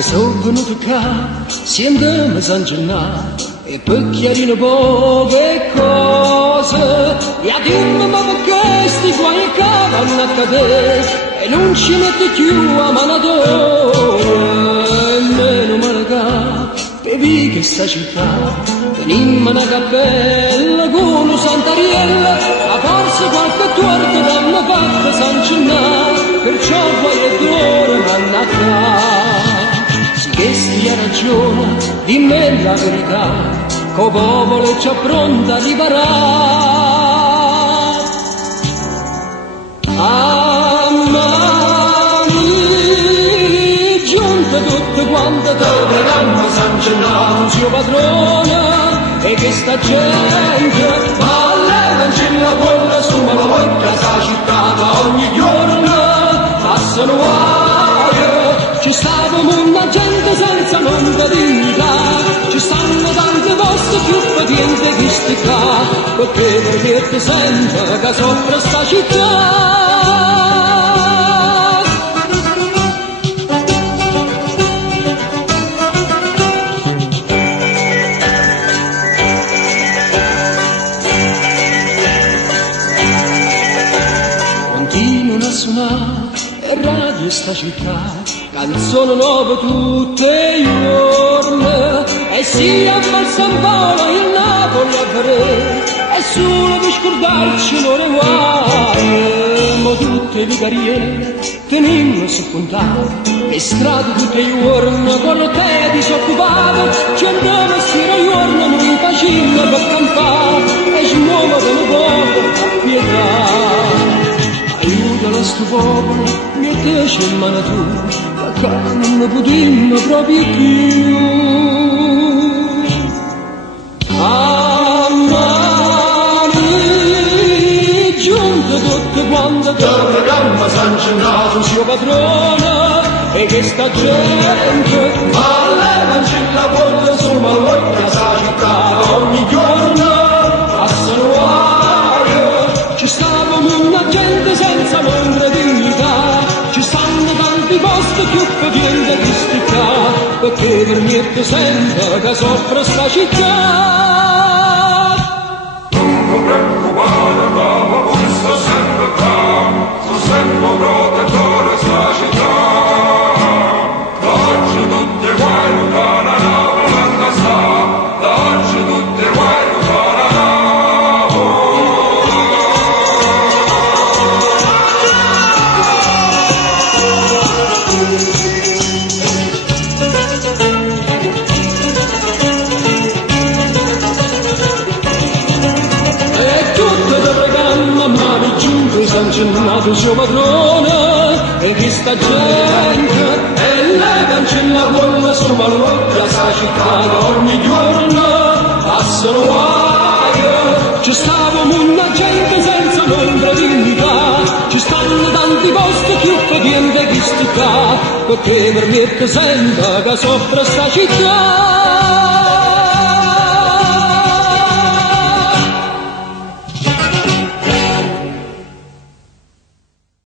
Io sono venuto qua, siamo sangiunati, e per chiarire poche cose, e a dirmi ma perché sti guai cavano a cadere, e non ci mette più a manatore, e meno male che vi che sta città, tenimmo una cappella con un santariella, a forse qualche torto l'hanno fatta sancinnare, perciò poi è d'ora mannata. Sì che stia ragione, dimmi la verità, co popolo è già pronta a riparare. A mani giunte tutte quante te pregando San Gennaro, zio padrone, e che sta gente ma levancilla quella su ma la vecchia sta città ogni giorno passano guai. Ci stavamo una gente senza nome dignità, ci stanno tante posti più patienti di sti qua, perché ti sente che soffre sta città. Continuano a suonare e radio sta città, canzoni nuove tutte i giorni, e sia a San Paolo il Napoli a Varese, e solo per scordarci non è guai, ma tutte le carriere tenimmo su contare, e strade tutte i giorni con le te disoccupate, ci andiamo a sera giorno noi facciamo per campare, e ci muovono poco a pietà. Aiutala sto popolo, mi dice in mano tu, che non potremmo proprio più. A mani giunte tutte quante te pregando San Gennaro, zio padrone, e che sta gente ma levancilla quella su ma voglia sta città ogni giorno passano guai. Ci stavamo una gente senza nome e dignità, ci stanno tanti posti più patienti di sti qua, perché per niente sente che soffre sta città. Non preoccupare, papà, poi sto sempre qua, sto sempre protettore sta città. Oggi tutti guai, lontana, volendo sta, oggi tutti guai, lontana. San Gennaro, suo padrone, e che sta gente, e levancilla quella su malvoglia sta città ogni giorno passano guai. Ci stavamo una gente senza nome e dignità, ci stanno tanti posti più patienti di sti qua, perché per niente sente che soffre sta città.